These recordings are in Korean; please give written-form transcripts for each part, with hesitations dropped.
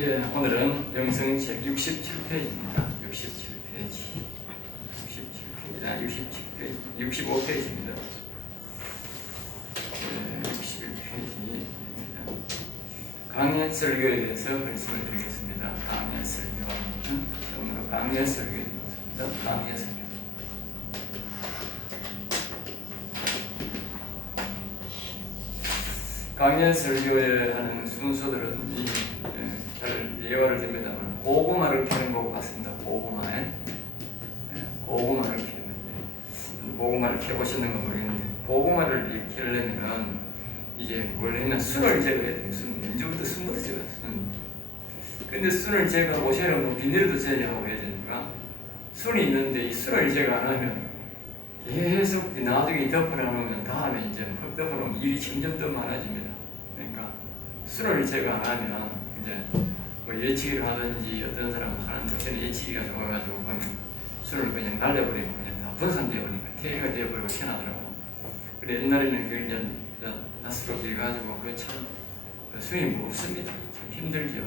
예, 오늘은 영성책 67페이지입니다. 67페이지. 67페이지. 65페이지입니다. 예, 61페이지입니다. 강연 설교에 대해서 말씀을 드리겠습니다. 강연 설교. 처음으로 강연 설교입니다. 강연 설교. 강연 설교에 하는 순서들은 잘 예화를 듭니다만 고구마를 캐는 것 같습니다. 고구마를 캐는 고구마를 캐보셨는가 모르겠는데 고구마를 캐려면 이제 원래는 순을 제거해야 돼요. 순 먼저부터 순부터 제거해요. 근데 순을 제거하고 쟤는 뭐 비닐도 제거하고 해야 되니까 순이 있는데 이 순을 제거 안 하면 계속 나중에 덮어놓으면 다음에 이제 흙 덮어놓으면 일이 점점 더 많아집니다. 그러니까 순을 제거 안 하면 이제 뭐 예치기를 하든지 어떤 사람은 하는 특징은 예치기가 좋아가지고 보면 순을 그냥 날려버리고 그냥 다 분산되어버리니까 태기가 되어버리고 캐나더라고. 근데 옛날에는 그게 이제 낫스럽게 해가지고 그 참 순이 무겁습니다. 참 힘들죠.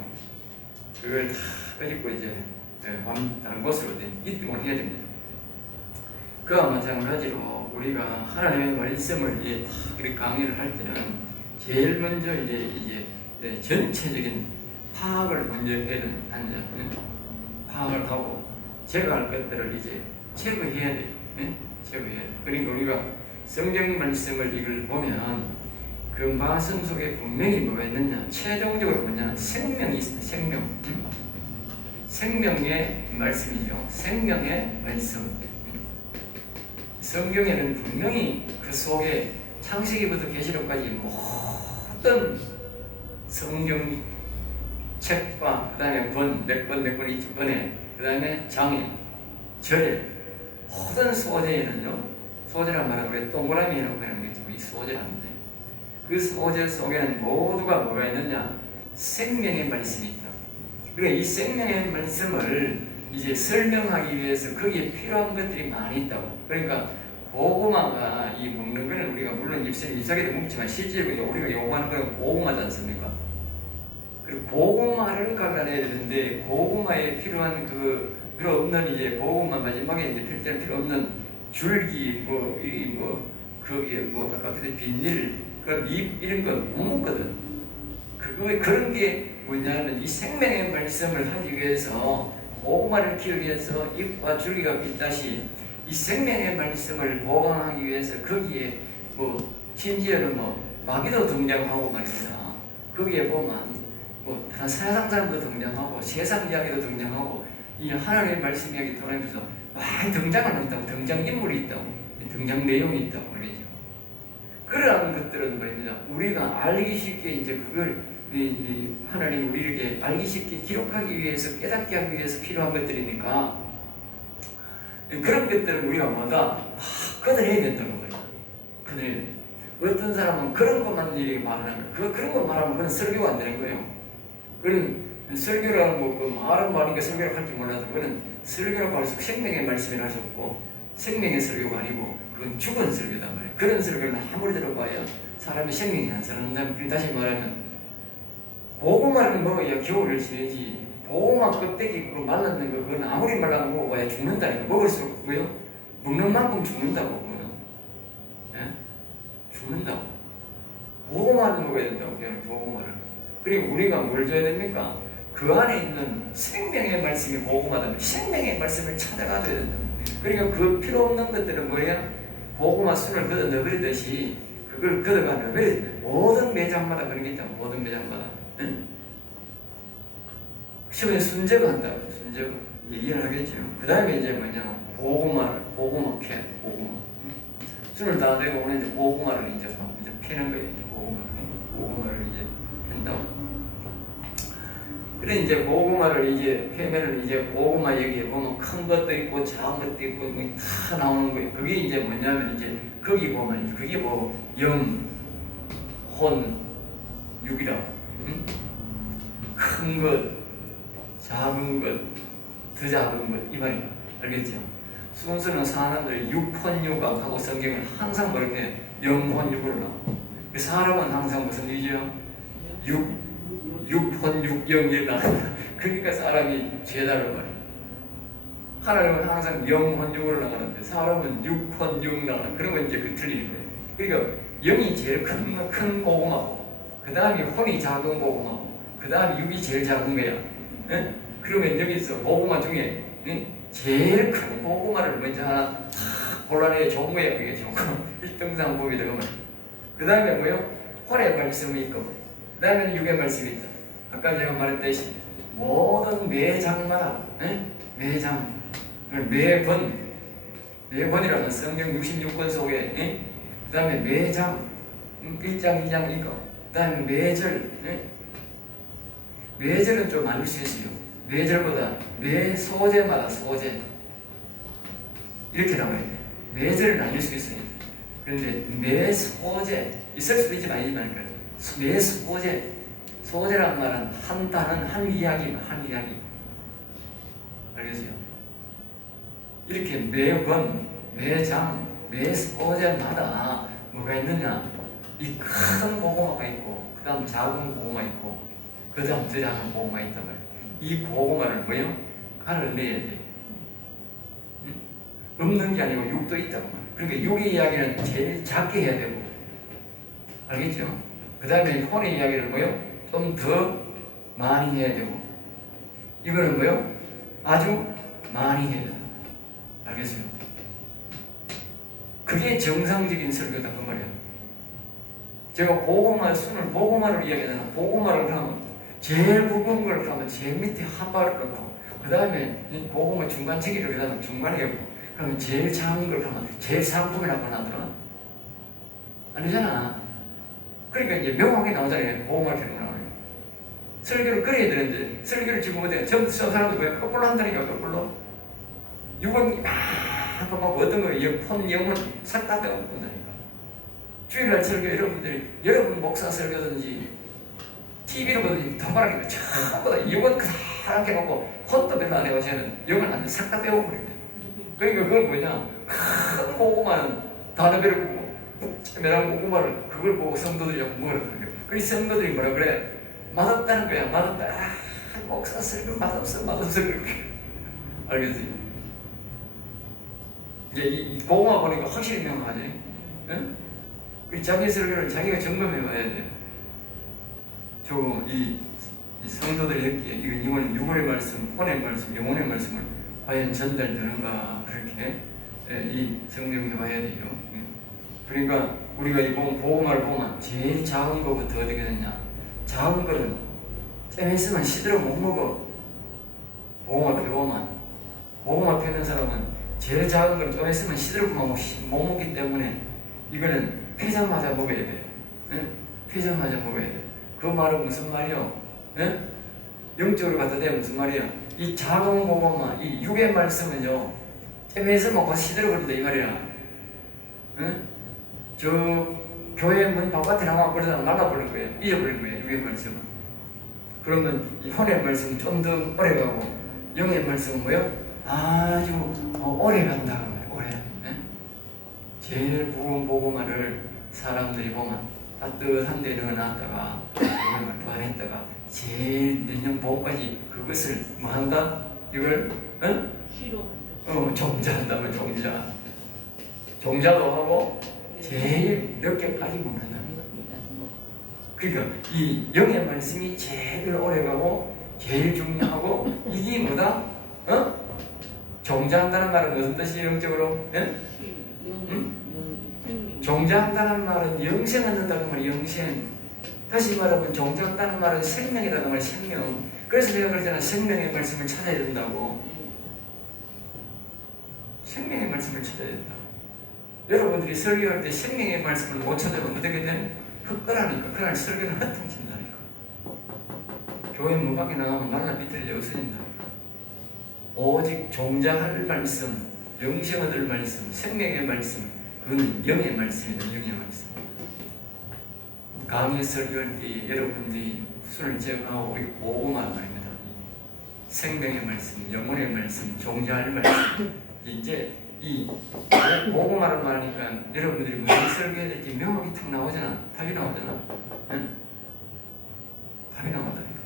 그걸 다 끄집고 이제 다른 곳으로 이동을 해야 됩니다. 그와 마찬가지로 우리가 하나님의 말씀을 이렇게 강의를 할 때는 제일 먼저 이제 전체적인 파악을 먼저 해야 되는 파악을 하고 제거할 것들을 이제 제거해야 돼. 제거해야 돼. 그러니까 우리가 성경 말씀을 이걸 보면 그 말씀 속에 분명히 뭐가 있느냐? 최종적으로 뭐냐? 생명이 있습니다. 생명. 생명의 말씀이죠. 생명의 말씀. 성경에는 분명히 그 속에 창세기부터 계시록까지 모든 성경 책과 그 다음에 몇 권이 번에 그 다음에 장애, 절에 모든 소재에는요. 소재란 말은 우리 동그라미 해놓고 하는 게 이 소재라는데 그 소재 속에는 모두가 뭐가 있느냐? 생명의 말씀이 있다. 그러니까 이 생명의 말씀을 이제 설명하기 위해서 거기에 필요한 것들이 많이 있다고. 그러니까 고구마가 이 먹는 거는 우리가 물론 잎사귀도 먹지만 실제로 우리가 요구하는 건 고구마지 않습니까? 그리고 고구마를 갈라내야 되는데 고구마에 필요한 그 필요 없는 이제 고구마 마지막에 이제 필 때는 필요 없는 줄기 거기에 아까 그때 비닐 잎 이런 건 못 먹거든. 그런 게 뭐냐면 이 생명의 말씀을 하기 위해서 고구마를 키우기 위해서 잎과 줄기가 있다시 이 생명의 말씀을 보강하기 위해서 거기에 심지어는 마귀도 등장하고 말입니다. 거기에 보면 세상사람도 등장하고 세상 이야기도 등장하고 이 하나님의 말씀 이야기 통해서 많이 등장을 한다고. 등장인물이 있다고. 등장 내용이 있다고 그러죠. 그러한 것들은 말입니다. 우리가 알기 쉽게 이제 그걸 하나님 우리에게 알기 쉽게 기록하기 위해서 깨닫게 하기 위해서 필요한 것들이니까 그런 것들은 우리가 다 끊어내야 된다는 거예요. 끊어내야 돼. 어떤 사람은 그런 것만 이렇게 말하는 거예요. 그런 것 말하면 그건 설교가 안 되는 거예요. 그건 설교라는 말은 말이니까 설교라고 할 줄 몰라도 그건 설교라고 할 수 없고 생명의 말씀이라 할 수 없고 생명의 설교가 아니고 그건 죽은 설교단 말이에요. 그런 설교는 아무리 들어봐야 사람의 생명이 안 살아난다면 다시 말하면 고구마를 먹어야 겨울을 지내지 고구마 껍데기 말랐는 거 그건 아무리 말라도 먹어봐야 죽는다니까. 먹을수록 먹는 만큼 죽는다고. 그거는 죽는다고. 고구마를 먹어야 된다고. 그냥 고구마를. 그리고 우리가 뭘 줘야 됩니까? 그 안에 있는 생명의 말씀이 고구마다. 생명의 말씀을 찾아가야 된다. 그러니까 그 필요 없는 것들은 뭐야? 고구마 순을 걷어 넣어버리듯이 그걸 걷어가 넣어버려야 된다. 모든 매장마다 그런 게 있다. 모든 매장마다. 처음에 순제거 한다고. 순제거. 이해를 하겠죠. 그 다음에 이제 고구마 순을 다 내고 오늘 이제 고구마를 이제 패는 거예요. 고구마를 이제 팬다고. 그래 이제 고구마를 이제 패면은 이제 고구마 여기에 보면 큰 것도 있고 작은 것도 있고 다 나오는 거예요. 그게 이제 뭐냐면 이제 거기 보면 그게 영, 혼, 육이라고. 큰 것, 작은 것, 더 작은 것 이 말이야. 알겠죠? 순서는 사람들이 육혼육악 하고 성경은 항상 그렇게 영혼육으로 나와. 사람은 항상 무슨 유죠? 육혼 육영이 나간다. 그러니까 사람이 죄다를 말이야. 하나님은 항상 영혼 육으로 나가는데 사람은 육혼 육 나가는. 그러면 이제 그 틀리는 거예요. 그러니까 영이 제일 큰 고구마고, 그 다음에 혼이 작은 고구마고, 그 다음에 육이 제일 작은 거야. 응? 그러면 여기서 고구마 중에 제일 큰 고구마를 먼저 하나 골라내야 좋은 거야. 그게 좋은 거. 1등상 법이 되면. 그 다음에 뭐요? 혼의 말씀이 있고, 그 다음에는 육의 말씀이 있다. 아까 제가 말했듯이 모든 매장마다 매장, 매번이라는 성경 66권 속에 그 다음에 매장 1장 2장 이거, 그 다음에 매절, 매절은 좀 나눌 수 있어요. 매절보다 매 소제마다 소제 이렇게 나와야 돼요. 매절을 나눌 수 있어요. 그런데 매 소제 있을 수도 있지만 아니지만 매 소제, 소제란 말은 한 단은 한 이야기만, 한 이야기. 알겠어요? 이렇게 매번, 매장, 매 소제마다 뭐가 있느냐? 이 큰 고구마가 있고, 그 다음 작은 고구마 있고, 그 다음 더 작은 고구마 있단 말이에요. 이 고구마를 뭐요? 갈아내야 돼. 없는 게 아니고 육도 있다고 말이에요. 그러니까 육의 이야기는 제일 작게 해야 되고, 알겠죠? 그 다음에 혼의 이야기를 뭐요? 좀 더 많이 해야 되고, 이거는 뭐요? 아주 많이 해야 된다. 알겠어요? 그게 정상적인 설교다 그 말이에요. 제가 고구마 순을 보고마를 이야기하잖아. 보고마를 하면 제일 굵은 걸 하면 제일 밑에 한 발을 넣고, 그 다음에 고구마 중간치기를 하면 중간에 넣고, 그러면 제일 작은 걸 하면 제일 상품이라고 하더라. 아니잖아. 그러니까 이제 명확하게 나오잖아요. 보고마를 들고 나와요. 설교를 그래야 되는데 설교를 지금 어때? 저 사람들 왜 거꾸로 한다니까. 거꾸로. 육은 막 어떤 거예요? 폰 영은 싹 다 빼앗는다니까. 주일날 설교 여러분 목사 설교든지 TV로 보든지 더 말하니까 전부 육은 그렇게 갖고 혼도 별로 안 해고 쟤는 영은 싹 다 빼고버립니다. 그러니까 그건 뭐냐? 큰 고구마는 단어별을 보고 매란 고구마를 그걸 보고 성도들이 자꾸 먹으라 그래요. 그래서 성도들이 뭐라 그래? 맛없다는 거야. 맛없다. 목사 설교 맛없어 그렇게. 알겠지? 이제 이 고구마 보니까 확실히 명하지. 응? 그 자기 설교를 자기가 점검해 봐야 돼. 이 성도들이 했기에 이건 육의 말씀, 혼의 말씀, 영혼의 말씀을 과연 전달되는가 그렇게 이 성명해 봐야 되죠. 그러니까 우리가 이 고구마를 보면 제일 작은 거부터 어떻게 되냐? 작은 거는 좀 있으면 시들어 못 먹어. 고구마 펴보면 고구마 펴는 사람은 제일 작은 거는 좀 있으면 시들어 못 먹기 때문에 이거는 피자마자 먹어야 돼. 피자마자 먹어야 돼. 그 말은 무슨 말이요? 영적으로 갖다 대면 무슨 말이야? 이 작은 고구마, 이 육의 말씀은요, 좀 있으면 곧 시들어 버린다 이 말이야. 저 교회 문 바깥에 나가면 그러다가 말라버릴 거예요. 잊어버릴 거예요. 육의 말씀은. 그러면 이 혼의 말씀은 좀 더 오래 가고, 영의 말씀은 뭐요? 아주 오래 간다. 오래. 제일 무거운 고구마를 사람들이 보면 따뜻한 데 넣어놨다가 이걸 보관했다가 제일 내년 봄까지 그것을 뭐 한다? 이걸 종자한다면 종자도 하고 제일 늦게까지 먹는다. 그러니까 이 영의 말씀이 제일 오래가고 제일 중요하고 이게 뭐다? 종자한다는 말은 무슨 뜻이에요? 영적으로? 종자한다는 말은 영생 얻는다는 말이에요. 영생. 다시 말하면 종자한다는 말은 생명이라는 말, 생명. 그래서 내가 그러잖아. 생명의 말씀을 찾아야 된다고. 생명의 말씀을 찾아야 된다고. 여러분들이 설교할 때 생명의 말씀을 못 찾아보면 어떻게 돼? 헛거라니까. 그날 설교는 헛통친다니까. 교회 문 밖에 나가면 말라 비틀려 없어진다니까. 오직 종자할 말씀, 영생 얻을 말씀, 생명의 말씀, 그건 영의 말씀이다. 영의 말씀. 강의 설교할 때 여러분들이 술을 제거하고 고구마 말입니다. 생명의 말씀, 영혼의 말씀, 종자할 말씀. 이제 이 고구마를 말하니까 여러분들이 무슨 설교해야 될지 명확히 탁 나오잖아. 답이 나오잖아. 답이 나온다니까.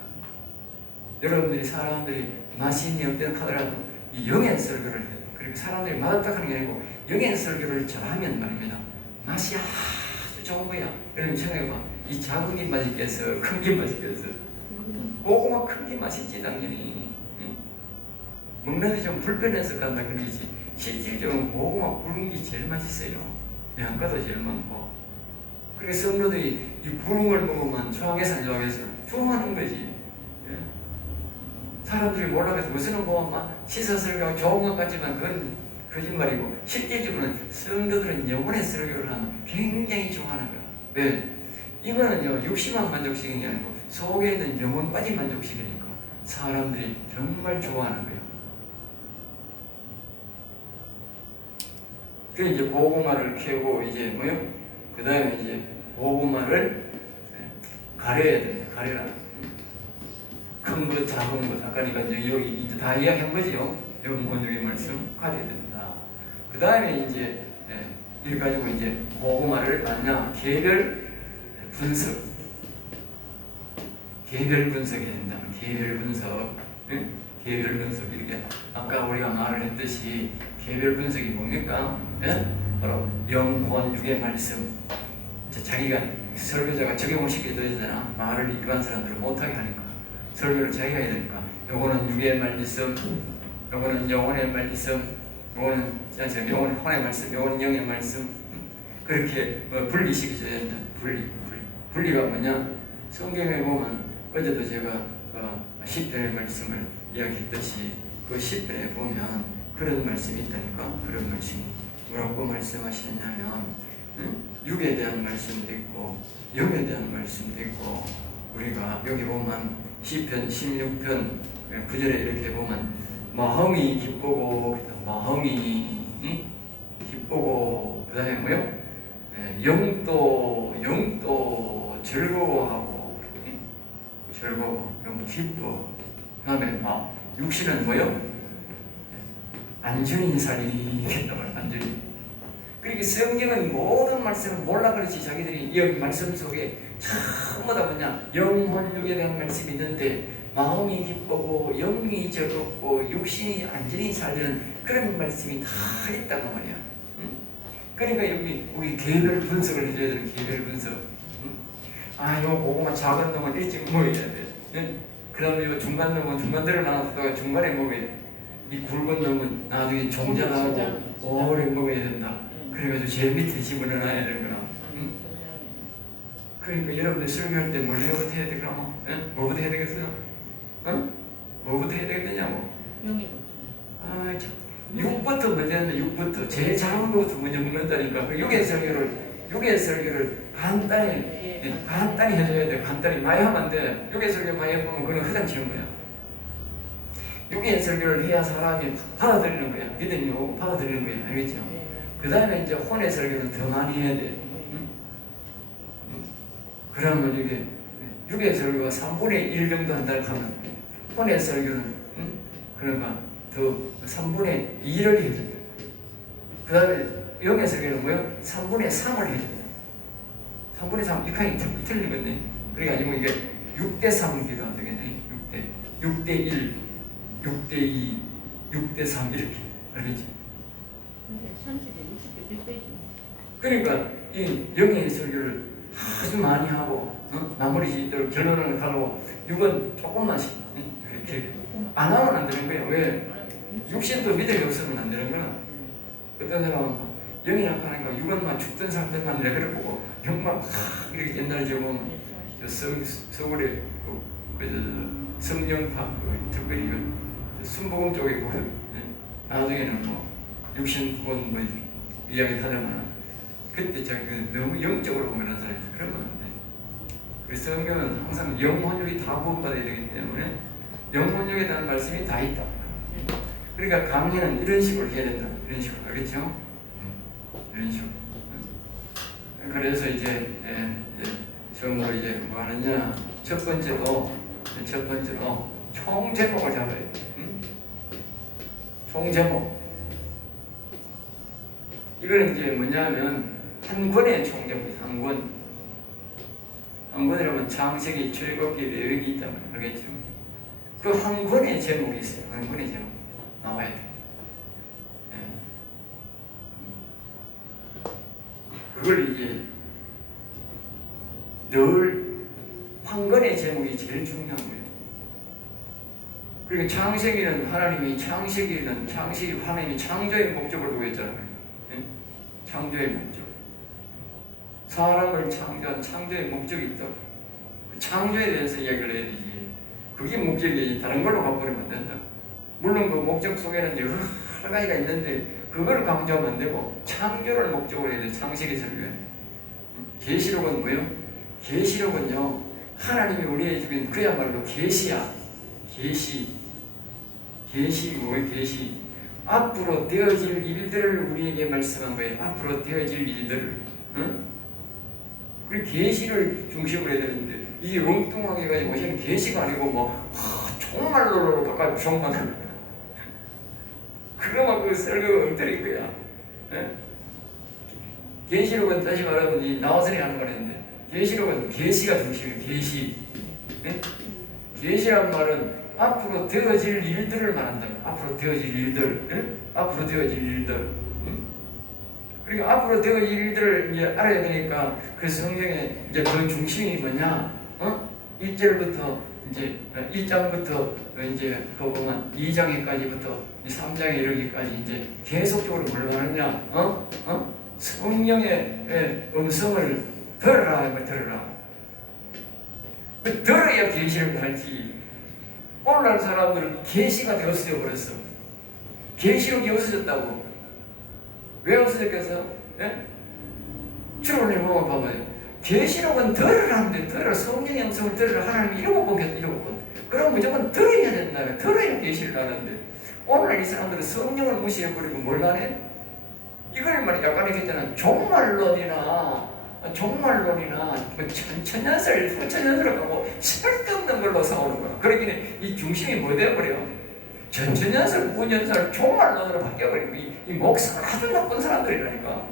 여러분들이 사람들이 맛이 없다 하더라도 이 영의 설교를 해요. 그리고 사람들이 맛없다 하는 게 아니고 영의 설교를 잘하면 말입니다. 맛이 아주 좋은 거야. 여러분 생각해봐. 이 작은 게 맛있겠어? 큰 게 맛있겠어? 고구마 큰 게 맛있지 당연히. 먹는 데 좀 불편해서 간다 그러지. 실질적으로 고구마 굵은 게 제일 맛있어요. 양가도 제일 많고. 그래서 성도들이 이 굵은 걸 먹으면 좋아하겠어 안 좋아하겠어? 좋아하는 거지. 예? 사람들이 몰라서 무슨 뭐 시사 설교가 좋은 것 같지만 그건 거짓말이고 실질적으로는 성도들은 영혼의 설교를 하면 굉장히 좋아하는 거야. 왜? 이거는요 육신만 만족시키는 게 아니고 속에 있는 영혼까지 만족시키니까 사람들이 정말 좋아하는 거예요. 그 이제 고구마를 캐고 이제 뭐요? 그 다음에 이제 고구마를 가려야 된다. 가려라. 큰 것, 작은 것. 아까 여기 이제 다 이야기한 거죠. 영혼의 말씀 가려야 된다. 그 다음에 이제 이렇게 가지고 이제 고구마를 만약 개별 분석, 개별 분석이 된다면 개별 분석, 응? 개별 분석 이렇게 아까 우리가 말을 했듯이 개별 분석이 뭡니까? 예? 바로 영혼 육의 말씀. 자기가 설교자가 적용을 시켜줘야 되잖아. 말을 일반 사람들은 못하게 하니까 설교를 자기가 해야 되니까 요거는 육의 말씀, 요거는 영혼의 말씀, 요거는 영혼의 혼의 말씀, 요거는 영의 말씀. 그렇게 분리시켜줘야 된다. 분리가 뭐냐? 성경에 보면 어제도 제가 10편의 말씀을 이야기했듯이 그 10편에 보면 그런 말씀이 있다니까. 그런 말씀이 뭐라고 말씀하시느냐면 육에 대한 말씀도 있고 영에 대한 말씀도 있고 우리가 여기 보면 10편 16편 9절에 이렇게 보면 마음이 기쁘고 기쁘고 그 다음에 뭐요? 영도 즐거워하고 영 기뻐. 그 다음에 육신은 뭐요? 안전히 살리겠다 말 안전히. 그러니까 성경은 모든 말씀을 몰라 그렇지 자기들이 이 말씀 속에 전부 다 뭐냐 영혼육에 대한 말씀이 있는데 마음이 기쁘고 영이 즐겁고 육신이 안전히 살리는 그런 말씀이 다 있다고 말이야. 응? 그러니까 여기 우리 개별 분석을 해줘야 되는 개별 분석. 응? 요 고구마 작은 놈은 일찍 먹어야 돼. 응? 그 다음에 요 중간 놈은 중간대로 나눠서 중간에 먹어야 돼. 이 굵은 놈은 나중에 종자하고 오래 먹어야 된다. 그래가지고 제일 밑에 집어넣어야 되는구나. 응? 그러니까 여러분들 설교할 때 뭘 해부터 해야 되겠나? 뭐부터 해야 되겠어요? 뭐부터 해야 되겠냐고? 육부터 먼저 하는데 육부터 제일 작은 것부터 먼저 먹는다니까. 그 육의 설교를 간단히 해줘야 돼. 간단히 많이 하면 안 돼. 육의 설교 많이 해보면 그건 허당치는 거야. 육의 설교를 해야 사람이 받아들이는 거야. 믿음이 오고 받아들이는 거야. 알겠죠? 그 다음에 이제 혼의 설교는 더 많이 해야 돼. 그러면 이게 육의 설교가 3분의 1 정도 한다고 하면 혼의 설교는 그러니까 더 3분의 2를 해야 된다. 그 다음에 영의 설교는 뭐요? 3분의 3을 해야 된다. 3분의 3, 이칸이 틀리겠네. 그래가지고 이게 6대 3기도 안 되겠네. 6대 1, 6대 2, 6대 3 이렇게. 알겠지? 그러니까 이 영의 설교를 아주 많이 하고 마무리 짓도록 결론을 하고 육은 조금만씩 이렇게 안 하면 안 되는 거예요. 왜? 육신도 믿음이 없으면 안 되는 거야. 어떤 사람은 영이 나타나니까 육은만 죽던 상태만 내버려 보고 영만 이렇게 옛날에 저 보면 서울에 성령파 특별히 순복음 쪽에 보면 나중에는 뭐 육신 구원 뭐 이야기 하자면 그때 너무 영적으로 보면 사람이 그러면 안 돼. 그래서 성경은 항상 영혼육이 다 구원받아야 되기 때문에 영혼육에 대한 말씀이 다 있다. 그러니까 강의는 이런 식으로 해야 된다. 이런 식으로. 알겠죠? 이런 식으로. 그래서 이제 처음으로 이제 뭐 하느냐. 첫 번째로 총 제목을 잡아야 돼. 총 제목. 이거는 이제 뭐냐면 한 권의 총제목이다. 한 권. 한 권이라면 창세기, 출애굽기, 레위기 있다면 알겠죠? 그 한 권의 제목이 있어요. 한 권의 제목 나와야 돼. 그걸 이제 늘 한 권의 제목이 제일 중요한 거예요. 그러니까 창세기는 하나님이 창세기 하나님이 창조의 목적을 두고 있잖아요. 창조의 목적. 사람을 창조한 창조의 목적이 있다고. 그 창조에 대해서 이야기를 해야 되지. 그게 목적이지 다른 걸로 바꾸면 안 된다. 물론 그 목적 속에는 여러 가지가 있는데 그걸 강조하면 안 되고 창조를 목적으로 해야 돼. 창세기 설교에. 계시록은 뭐예요? 계시록은요 하나님이 우리에게 주긴 그야말로 계시야. 계시 뭐예요? 계시. 앞으로 되어질 일들을 우리에게 말씀한 거예요. 앞으로 되어질 일들을. 응? 그리고 계시를 중심으로 해야 되는데 이게 엉뚱하게 해가지고 무슨 계시가 아니고 뭐 정말로 바꿔 정말 그거만 그 설교가 엉터리인 거야. 계시록은 다시 말하면 이 나와서리 하는 거랬는데 계시록은 계시가 중심이에요. 계시. 계시란 말은 앞으로 되어질 일들을 말한다. 앞으로 되어질 일들. 앞으로 되어질 일들. 그러니까 앞으로 되어질 일들을 이제 알아야 되니까 그 성경에 이제 그 중심이 뭐냐? 1절부터 이제 1장부터 이제 그 보면 2장에까지부터 3장에 이르기까지 이제 계속적으로 뭘 말하냐? 성령의 음성을 들으라 이거 들으라. 들어야 계시를 할지. 오늘날 사람들은 계시가 되었어져 버렸어. 계시록이 없어졌다고. 왜 없어졌겠어? 주로님 보면 봐봐요. 계시록은 들으라는데 들으라. 성령의 음성을 들으라. 하나님이 이러고 보겠다. 이러고 보겠다. 그럼 무조건 들어야 된다. 들어야 계시를 하는데 오늘날 이 사람들은 성령을 무시해버리고 뭘 하네? 이걸 말이야. 약간 얘기했잖아. 종말론이나 뭐 천년설, 후천년설을 하고 쓸데없는 걸로 싸우는 거야. 그러기는 이 중심이 뭐 되어버려? 전천년설, 후년설, 종말론으로 바뀌어버리고 이 목사가 아주 나쁜 사람들이라니까.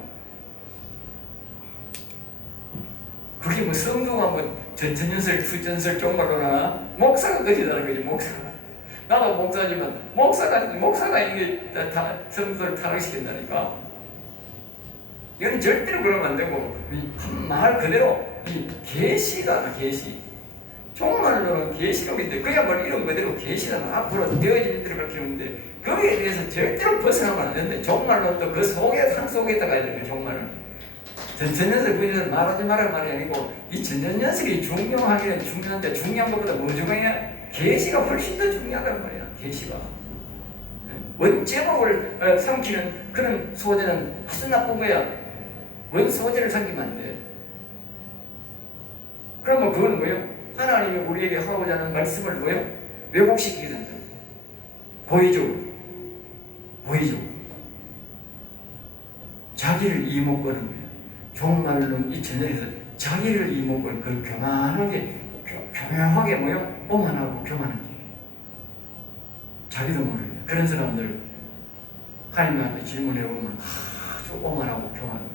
그게 뭐 성도가 뭐 전천년설, 후천년설, 종말론하나? 목사가 그지다는 거지. 목사가. 나도 목사지만 목사가 이게 다 성도를 타락시킨다니까. 이건 절대로 그러면 안 되고 말 그대로 이 계시가 계시. 종말론은 계시록인데 그야말로 이런 그대로 계시라는 앞으로 되어질 일들을 가르치는데 거기에 대해서 절대로 벗어나면 안 되는데 종말론도 그 속에 산 속에 있다가 해야 되는 종말은 전천년설 그에서 말하지 말할 말이 아니고 이 전천년설이 중요하긴 중요한데 중요한 것보다 뭐 중요해? 계시가 훨씬 더 중요하단 말이야. 계시가 원제목을 삼키는 그런 소재는 아주 나쁜 거야. 원 소재를 삼키면 안 돼. 그러면 그건 뭐예요? 하나님이 우리에게 하고자 하는 말씀을 뭐예요? 왜곡시키게 된다. 고의적으로. 자기를 이목거는 거예요. 종말론 이 전에서 자기를 이목을 그 교묘하게 뭐예요? 오만하고 교만한 게. 자기도 모르게. 그런 사람들 하나님한테 질문해보면 아주 오만하고 교만한 거예요.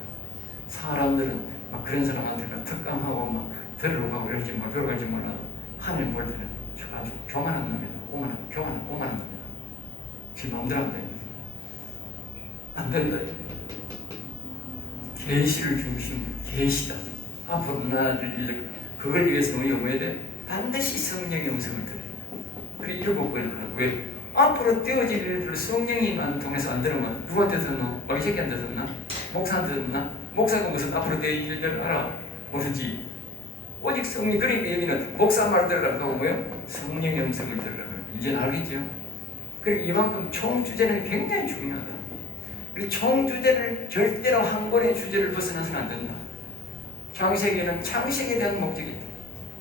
사람들은 막 그런 사람한테 특강하고 막 들으러 가고 이럴지 뭐 들어갈지 몰라도 하나님 볼 때는 아주 교만한 놈이다. 교만한 놈이다. 지 마음대로 한다. 안 된다. 계시를 중심, 계시다. 앞으로 나아질 일, 그걸 위해서 우리가 뭐 해야 돼? 반드시 성령의 음성을 들어야 돼. 그래, 일곱 번을 하라고. 왜? 앞으로 되어질 일들을 성령이만 통해서 안 들으면 누구한테 듣노? 어리 새끼한테 듣나? 목사한테 듣나? 목사가 무슨 앞으로 되어질 일들을 알아? 모르지. 오직 성령, 그러니까 여기는 목사 말 들으라고 하고 뭐예요? 성령의 음성을 들으라고. 이제 알겠죠? 그리고 이만큼 총 주제는 굉장히 중요하다. 그리고 총 주제를 절대로 한 권의 주제를 벗어나서는 안 된다. 창세기는 창세기에 대한 목적이 있다.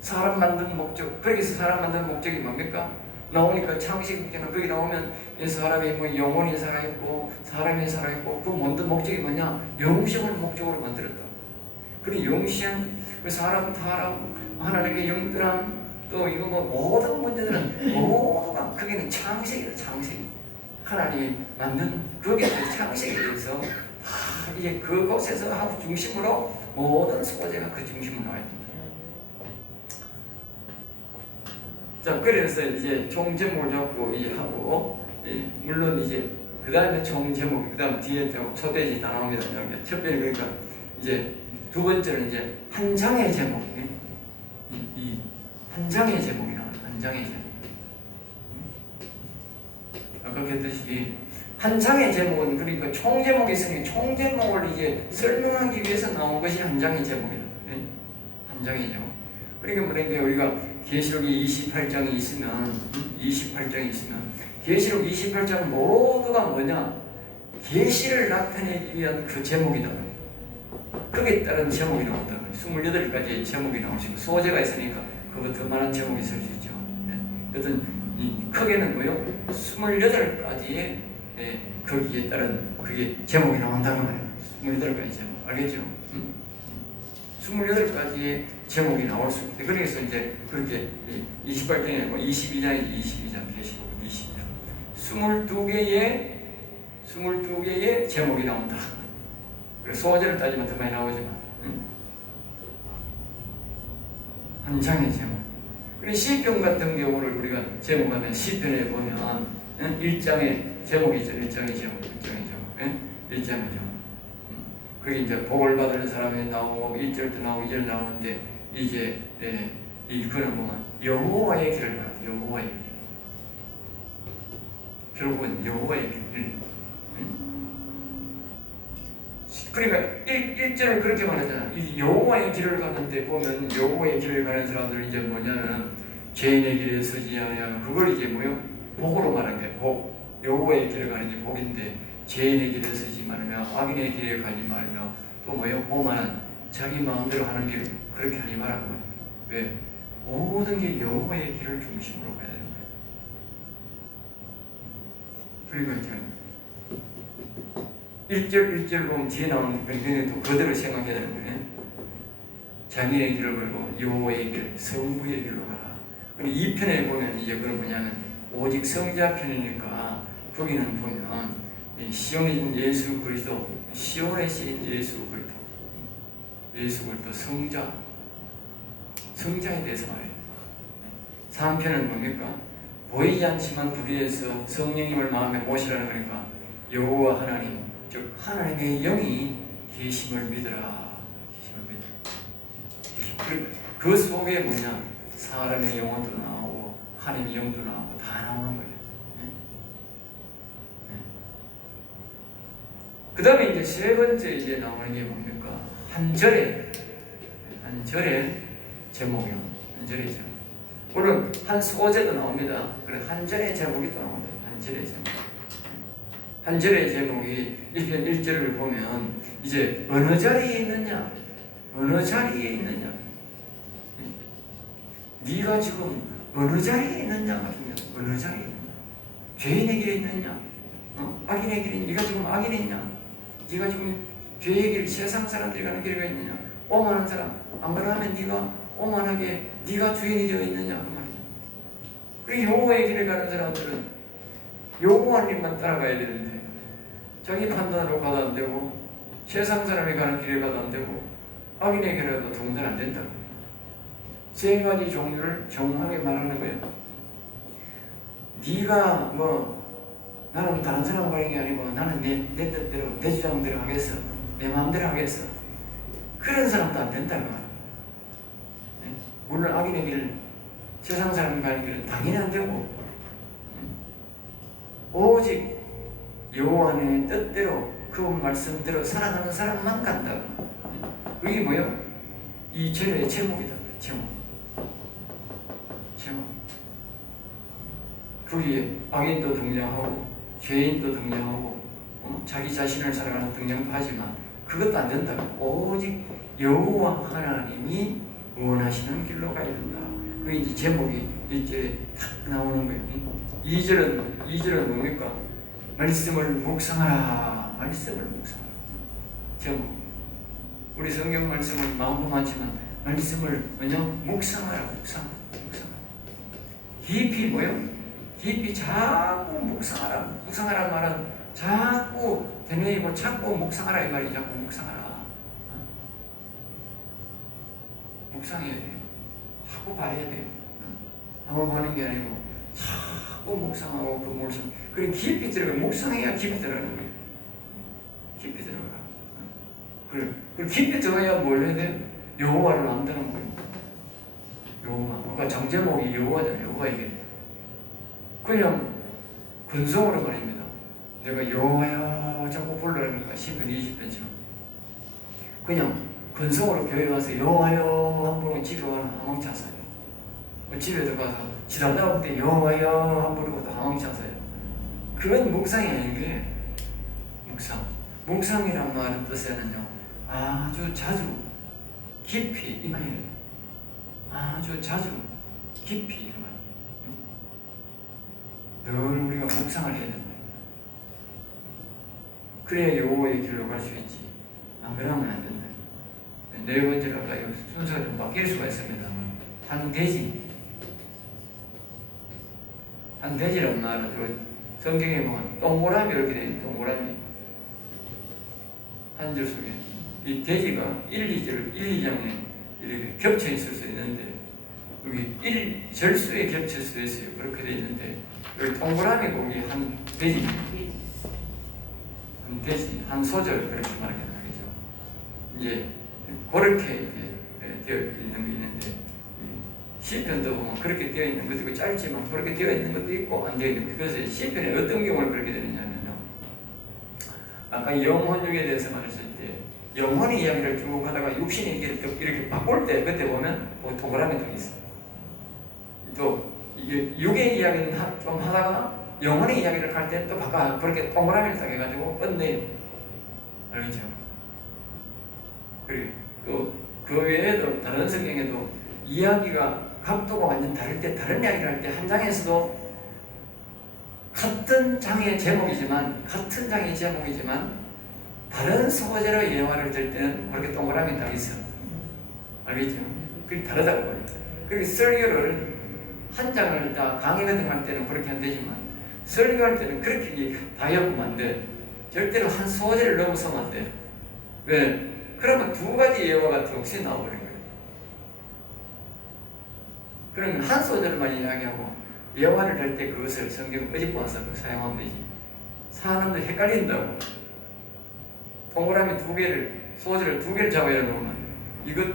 사람 만든 목적. 그래서 사람 만든 목적이 뭡니까? 나오니까 창세기는 거기 나오면 이 사람이 뭐 영혼이 살아있고 사람이 살아있고 그 만든 목적이 뭐냐? 영생을 목적으로 만들었다. 그리고 영생, 그 사람 타락, 하나님의 영들함, 또 이거 뭐 모든 문제들은 모두가 거기는 창세기다. 창세기. 하나님이 만든 거기에 대한 창세기에 대해서 이제 그곳에서 하고 중심으로 모든 소재가 그 중심으로 나와야 된다. 자, 그래서 이제 총 제목을 잡고 이제 하고, 물론 이제 그 다음에 총 제목, 그 다음 뒤에 소돼지 다 나옵니다. 첫 번째 그러니까 이제 두 번째는 이제 한 장의 제목, 이 한 장의 제목이 나옵니다. 한 장의 제목. 아까 그랬듯이 한 장의 제목은 그러니까 총 제목이 있으니 총 제목을 이제 설명하기 위해서 나온 것이 한 장의 제목이다. 한 장의 제목. 그러니까 뭐냐면 우리가 계시록이 28장이 있으면 계시록 28장 모두가 뭐냐? 계시를 나타내기 위한 그 제목이다. 거기에 따른 제목이 나온다. 28가지의 제목이 나올 수 있고 소재가 있으니까 그보다 더 많은 제목이 있을 수 있죠. 여튼 크게는 뭐요? 28가지의 거기에 따른 그게 제목이 나온다는 거예요. 28가지 제목. 알겠죠? 28가지의 제목이 나올 수 있대. 그래서 이제 그렇게 28장이 아니고 22장이지 22장 계시록 22장 22개의 제목이 나온다. 그래서 소재를 따지면 더 많이 나오지만 한 장의 제목. 그리고 시편 같은 경우를 우리가 제목하면 시편에 보면 1장의 제목이죠. 1장의 제목. 1장의 제목. 그게 이제 복을 받을 사람이 나오고 1절도 나오고 2절 나오는데 이제 이거는 뭐냐? 여호와의 길을 가라. 여호와의 길. 결국은 여호와의 길. 그러니까 1절을 그렇게 말하잖아. 이 여호와의 길을 가는데 보면 여호와의 길을 가는 사람들은 이제 뭐냐면 죄인의 길에 서지 아니하며 그걸 이제 뭐요? 복으로 말하는 게 복. 여호와의 길을 가는 게 복인데 죄인의 길에 서지 말며 악인의 길에 가지 말며 또 뭐요? 오만한 자기 마음대로 하는 게 그렇게 하지 말라고. 왜? 모든 게 여호와의 길을 중심으로 가야 되는 거예요. 그러니까 이제 1절 보면 뒤에 나오는 변경에도 그대로 생각해야 되는 거예요. 자기의 길을 걸고 여호와의 길, 성부의 길로 가라. 그리고 2편에 보면 이제 그건 뭐냐면 오직 성자 편이니까 거기는 보면 시온의 예수 그리스도, 시온의 신 예수 그리스도, 성자에 대해서 말해요. 3편은 뭡니까? 보이지 않지만 우리에서 성령님을 마음에 모시라는 거니까 여호와 하나님, 즉 하나님의 영이 계심을 믿으라. 그 속에 뭐냐? 사람의 영혼도 나오고 하나님의 영도 나오고 다 나오는 거예요. 그 다음에 이제 세 번째 이제 나오는 게 뭡니까? 한 절의 제목이요. 한 절의 제목. 물론 한 소재도 나옵니다. 그래 한 절의 제목이 또 나옵니다. 한 절의 제목. 한 절의 제목이 1편 1절을 보면 이제 어느 자리에 있느냐? 어느 자리에 있느냐? 네가 지금 어느 자리에 있느냐가 중요해. 어느 자리에 있느냐? 죄인의 길에 있느냐? 악인의 길에 네가 지금 악인에 있냐? 네가 지금 죄의 길, 세상 사람들이 가는 길에 있느냐? 오만한 사람, 안 그러면 네가 오만하게 네가 주인이 되어 있느냐 그 말이야. 그리고 여호와의 길에 가는 사람들은 여호와님만 따라가야 되는데 자기 판단으로 가도 안 되고 세상 사람이 가는 길에 가도 안 되고 악인의 길에 가도 더군다나 안 된다. 세 가지 종류를 정확하게 말하는 거예요. 네가 나는 다른 사람 가는 게 아니고 나는 내 뜻대로 내 주장대로 하겠어. 내 마음대로 하겠어. 그런 사람도 안 된다고. 물론 악인의 길, 세상 사람이 가는 길은 당연히 안 되고 오직 여호와 하나님의 뜻대로 그 말씀대로 살아가는 사람만 간다. 그게 뭐예요? 이 절의 제목이다. 제목. 거기에 악인도 등장하고 죄인도 등장하고 자기 자신을 살아가는 등장도 하지만 그것도 안 된다. 오직 여호와 하나님이 원하시는 길로 가야 된다. 그 이제 제목이 이제 딱 나오는 거예요. 2절은 뭡니까? 말씀을 묵상하라. 말씀을 묵상하라. 제목. 우리 성경 말씀을 마음도 많지만 말씀을 묵상하라. 묵상하라. 깊이 깊이 자꾸 묵상하라. 묵상하라는 말은 자꾸 되뇌이고 자꾸 묵상하라 이 말이 자꾸 묵상하라. 묵상해야 돼요. 자꾸 봐야 돼요. 한번 보는 게 아니고 자꾸 묵상하고 그 묵상, 그리고 깊이 들어가. 묵상해야 깊이 들어가는 거예요. 깊이 들어가. 그리고 깊이 들어가야 뭘 해야 돼? 여호와를 안다는 거예요. 여호와. 그러니까 정제목이 여호와잖아요. 여호와 이게 그냥 근성으로 말입니다. 내가 여호와여 자꾸 불러야 거야. 10편 20편처럼 그냥 근성으로 교회 와서 여호와여 한 부르고 집에 가는 항왕차사예요. 집에 들어가서 지담 나올 때 여호와여 한 부르고도 항왕차사예요. 그건 묵상이 아닌 게 묵상. 묵상이란 말의 뜻에는요, 아주 자주 깊이 이 말이에요. 아주 자주 깊이 이 말이에요. 늘 우리가 묵상을 해야 된다. 그래야 여호와의 길로 갈 수 있지. 안 그러면 안 된다. 네 번째로 아까 순서가 좀 바뀔 수가 있습니다만, 한 돼지란 말은 성경에 보면 동그라미 이렇게 되어 있는 동그라미 한 줄 속에 이 돼지가 1, 2장에 이렇게 겹쳐 있을 수 있는데 여기 1절수에 겹칠 수 있어요. 그렇게 되어 있는데 여기 동그라미 거기 한 돼지 한 소절 그렇게 말하게 되죠. 이제 그렇게 이제 되어 있는 게 있는데 시편도 보면 그렇게 되어 있는 것도 있고 짧지만 그렇게 되어 있는 것도 있고 안 되어 있는 것. 그래서 시편에 어떤 경우를 그렇게 되느냐면요. 아까 영혼육에 대해서 말했을 때 영혼의 이야기를 쭉 하다가 육신의 얘기를 이렇게 바꿀 때 그때 보면 동그라미 딱 있어요. 또 이게 육의 이야기는 좀 하다가 영혼의 이야기를 할 때 또 바꿔 그렇게 동그라미를 딱 해가지고 끝내요. 알겠죠? 그리고 그 외에도 다른 성경에도 이야기가 각도가 완전 다를 때 다른 이야기를 할 때 한 장에서도 같은 장의 제목이지만 다른 소재로 예화를 들 때는 그렇게 동그라미 딱 있어. 알겠죠? 그게 다르다고 말이에요. 그리고 설교를 한 장을 다 강의 같은 거 할 때는 그렇게 안 되지만 설교할 때는 그렇게 다 엮으면 안 돼. 절대로 한 소재를 넘어서면 안 돼. 왜? 그러면 두 가지 예화가 동시에 나와버린 거예요. 그러면 한 소절만 이야기하고 예화를 할 때 그것을 성경 끄집고 와서 사용하면 되지. 사람들 헷갈린다고. 동그라미 소절을 두 개를 잡아야 놓으면 이것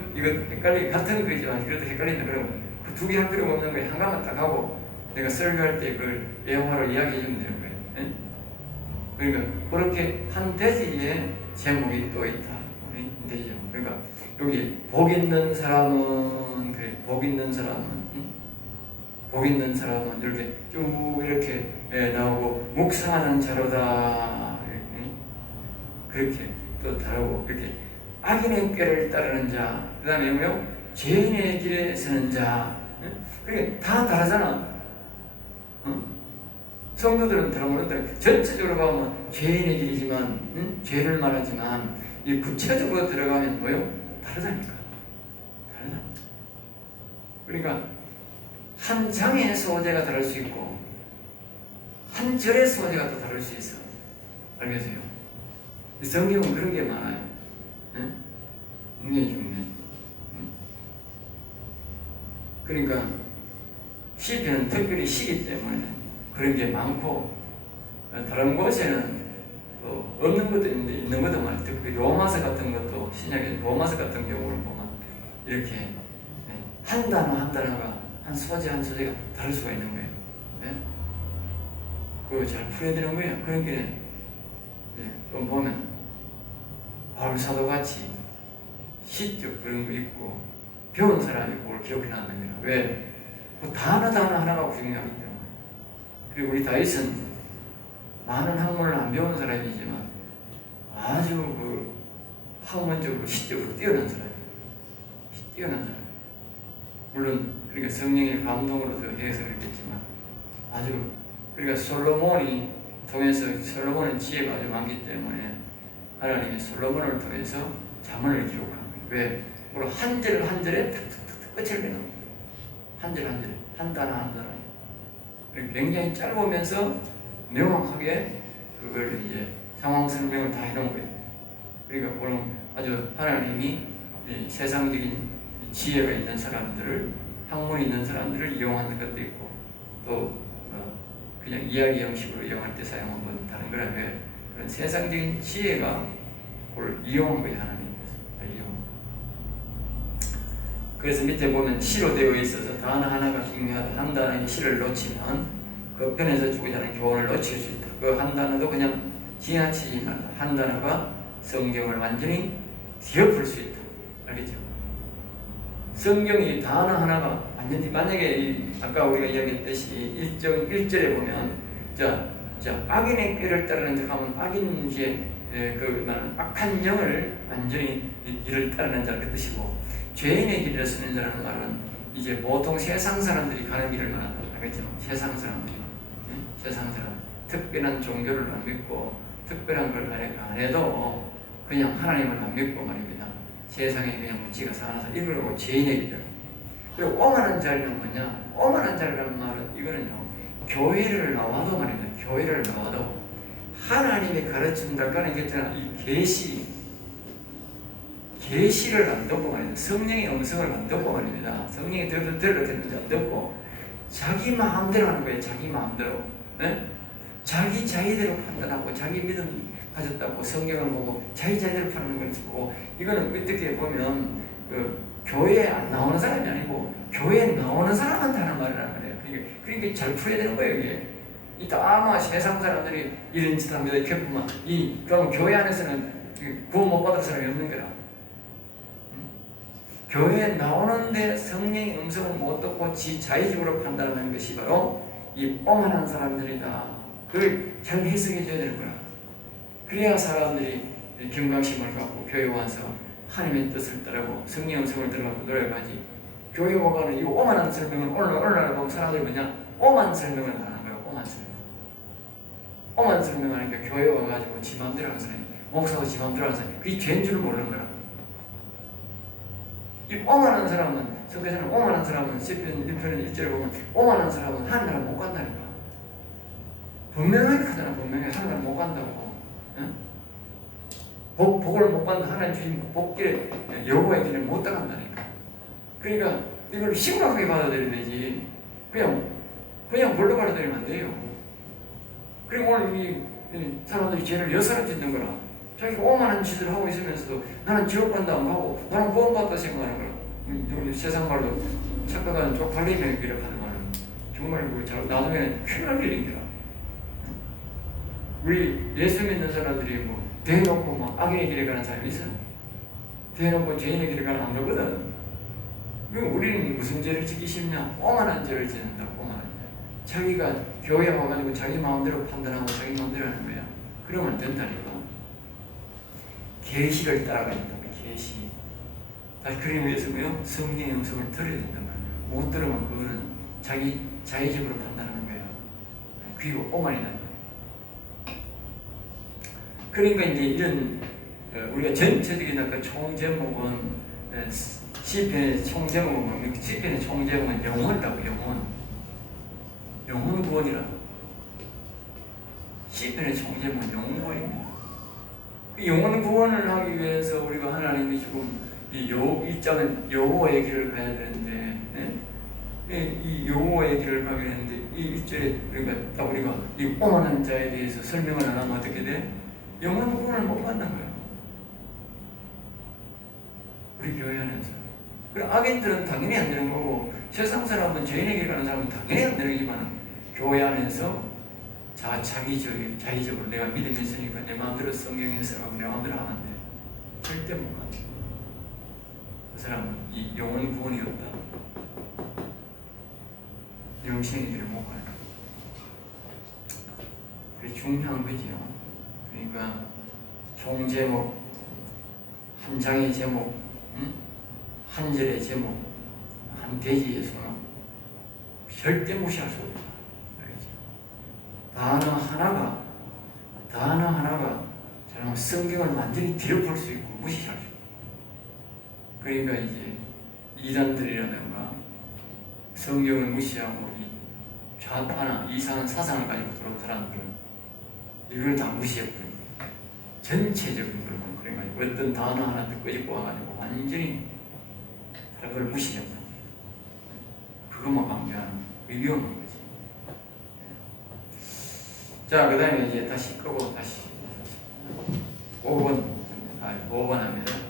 헷갈리게 같은 거지만 그래도 헷갈린다 그러면 그 두 개 할 필요가 없는 거예요. 한 가만 딱 하고 내가 설교할 때 그걸 예화로 이야기해주면 되는 거예요. 네? 그러니까 그렇게 한 돼지의 제목이 또 있다. 되죠. 그러니까 여기 복 있는 사람은 그래. 복 있는 사람은 이렇게 쭉 이렇게 나오고 묵상하는 자로다. 그렇게 또 다르고 이렇게 악인의 꾀를 따르는 자. 그다음에 뭐요? 죄인의 길에 서는 자. 그게 다 다르잖아. 성도들은 들어보는데 전체적으로 가면 죄인의 길이지만 죄를 말하지만 이 구체적으로 들어가면 뭐요? 다르다니까. 다르다. 그러니까 한 장의 소재가 다를 수 있고 한 절의 소재가 또 다를 수 있어. 알겠어요? 성경은 그런 게 많아요. 굉장히 중요해. 그러니까 시편은 특별히 시기 때문에 그런 게 많고 다른 곳에는 또 없는 것도 있는데 있는 것도 많아요. 특히 로마서 같은 것도 신약의 로마서 같은 경우를 보면 이렇게 한 단어가 한 소재가 다를 수가 있는 거예요. 그거 잘 풀어야 되는 거예요. 그런 게 좀 보면 바울 사도 같이 시적 그런 거 있고 배운 사람이 그걸 기록해 놨습니다. 왜? 그 단어 하나가 중요하기 때문에. 그리고 우리 다윗은 많은 학문을 안 배운 사람이지만 아주 그 학문적으로 시적으로 뛰어난 사람. 물론 그러니까 성령의 감동으로 더 해석했겠지만 아주 그러니까 솔로몬이 통해서 솔로몬은 지혜가 아주 많기 때문에 하나님이 솔로몬을 통해서 자문을 기록한 거예요. 왜? 물론 한 절 한 절에 탁탁탁 끝을 내는 거예요. 한 절 한 절에 한 단어 굉장히 짧으면서 명확하게 그걸 이제 상황 설명을 다 해놓은 거예요. 그러니까 그런 아주 하나님이 세상적인 지혜가 있는 사람들을 학문 있는 사람들을 이용하는 것도 있고 또 그냥 이야기 형식으로 이용할 때 사용한 건 다른 거라면 그런 세상적인 지혜가 그걸 이용한 거예요. 하나님께서 이용. 그래서 밑에 보면 시로 되어 있어서 단어 하나가 중요하다. 한 단어의 시를 놓치면 그 편에서 주고자 하는 교훈을 놓칠 수 있다. 그 한 단어도 그냥 지나치지 말라. 한 단어가 성경을 완전히 뒤엎을 수 있다. 알겠죠? 성경이 단어 하나가 완전히 만약에 아까 우리가 이야기했듯이 1절에 보면 자 악인의 꾀를 따르는 척하면 악인의 그 악한 영을 완전히 이를 따르는 자를 그 뜻이고 죄인의 길을 쓰는 자라는 말은 이제 보통 세상 사람들이 가는 길을 말한다. 알겠죠? 세상 사람들, 세상 사람 특별한 종교를 안 믿고 특별한 걸 안 해도 그냥 하나님을 안 믿고 말입니다. 세상에 그냥 묻지가 살아서 이걸 보고 죄인의 길을. 그리고 오만한 자리는 뭐냐? 오만한 자리라는 말은 이거는요. 교회를 나와도 말입니다. 교회를 나와도 하나님이 가르친다는 게 있잖아. 이 계시를 안 듣고 말입니다. 성령의 음성을 안 듣고 말입니다. 성령이 들었는지 안 듣고 자기 마음대로 하는 거예요. 자기 마음대로. 네? 자기대로 판단하고 자기 믿음 가졌다고 성경을 보고 자기대로 파는 걸 보고 이거는 어떻게 보면 교회에 안 나오는 사람이 아니고 교회에 나오는 사람한테 하는 말이라는 거예요. 그러니까 잘 풀어야 되는 거예요. 이게. 이따 아마 세상 사람들이 이런 짓 합니다. 이렇게만 그럼 교회 안에서는 구원 못 받을 사람이 없는 거라. 교회에 나오는데 성령의 음성을 못 듣고 자의적으로 판단하는 것이 바로 이 오만한 사람들이다. 그걸 잘 해석해 줘야 되는 거야. 그래야 사람들이 경각심을 갖고 교회 와서 하나님의 뜻을 따르고 성령의 음성을 들어가고 노력하지. 교회 오가는 이 오만한 설명을 오늘날 보면 사람들이 뭐냐? 오만 설명을 안 하는 거야. 오만 설명. 오만 설명하니까 교회 와가지고 지 마음대로 하는 사람이 목사가 지 마음대로 하는 사람이 그게 죄인 줄 모르는 거야. 이 오만한 사람은 성경에서는 오만한 사람은 시편 1편의 1절에 보면 오만한 사람은 하늘나라 못 간다니까. 분명하게 하잖아. 분명하게 하늘나라 못 간다고. 응? 복을 못 받는 하나님 주신 복길에 여호와의 길을 못 따간다니까. 그러니까 이걸 심각하게 받아들여야 되지. 그냥 볼로 받아들이면 안 돼요. 그리고 오늘 이 사람들이 죄를 여사로 짓는 거라. 자기가 오만한 짓을 하고 있으면서도 나는 지옥 간다 안 가고 나는 구원받다 생각하는 거라. 세상 말로 착각하는 쪽팔림의 길을 가는 말은 정말 나중에는 큰일 날 일인 거라. 우리 예수 믿는 사람들이 뭐 대놓고 막 악의 길에 가는 사람이 있어? 대놓고 죄인의 길에 가는 안 가거든. 우리는 무슨 죄를 지기 쉽냐? 오만한 죄를 짓는다. 오만한 죄. 자기가 교회에 와가지고 자기 마음대로 판단하고 자기 마음대로 하는 거야. 그러면 안 된다니까. 계시를 따라가야 된다. 계시. 다시 그러기 위해서 뭐요? 성경의 음성을 들어야 된단 말이야. 못 들으면 그거는 자의적으로 판단하는 거야. 그리고 오만이다. 그러니까 이제 이런 우리가 전체적인 아까 총제목은 시편의 총제목은 시편의 총제목은 영혼이라고. 영혼 구원이라고. 시편의 총제목은 영혼 구원입니다. 영혼 구원을 하기 위해서 우리가 하나님이 지금 이 장은 여호와의 길을 가야 되는데, 이 여호와의 길을 가게 되는데 이 1절에 우리가 이 오만한 자에 대해서 설명을 안 하면 어떻게 돼? 영혼 구원을 못 받는 거예요. 우리 교회 안에서. 그리고 악인들은 당연히 안 되는 거고 세상 사람은 죄인의 길 가는 사람은 당연히 안 되지만 교회 안에서 자의적으로 내가 믿음이 있으니까 내 마음대로 성경에 써가고 내 마음대로 하면 돼. 절대 못 가. 그 사람은 이 영혼 구원이 없다. 영생의 길을 못 가요. 그게 중요한 거지요. 그러니까 총제목, 한 장의 제목, 한 절의 제목, 한 대지에서는 절대 무시할 수 없다. 단어 하나가 저는 성경을 완전히 뒤엎을 수 있고 무시할 수 있고. 그러니까 이제 이단들이라든가 성경을 무시하고 좌파나 이상한 사상을 가지고 들어온 사람들 이걸 다 무시했거든요. 전체적인 걸 그래가지고 어떤 단어 하나 듣고 있고 와가지고 완전히 그걸 무시했다. 그것만 강조하는 위험한 거지. 자, 그 다음에 이제 다시 끄고 다시 5번 합니다.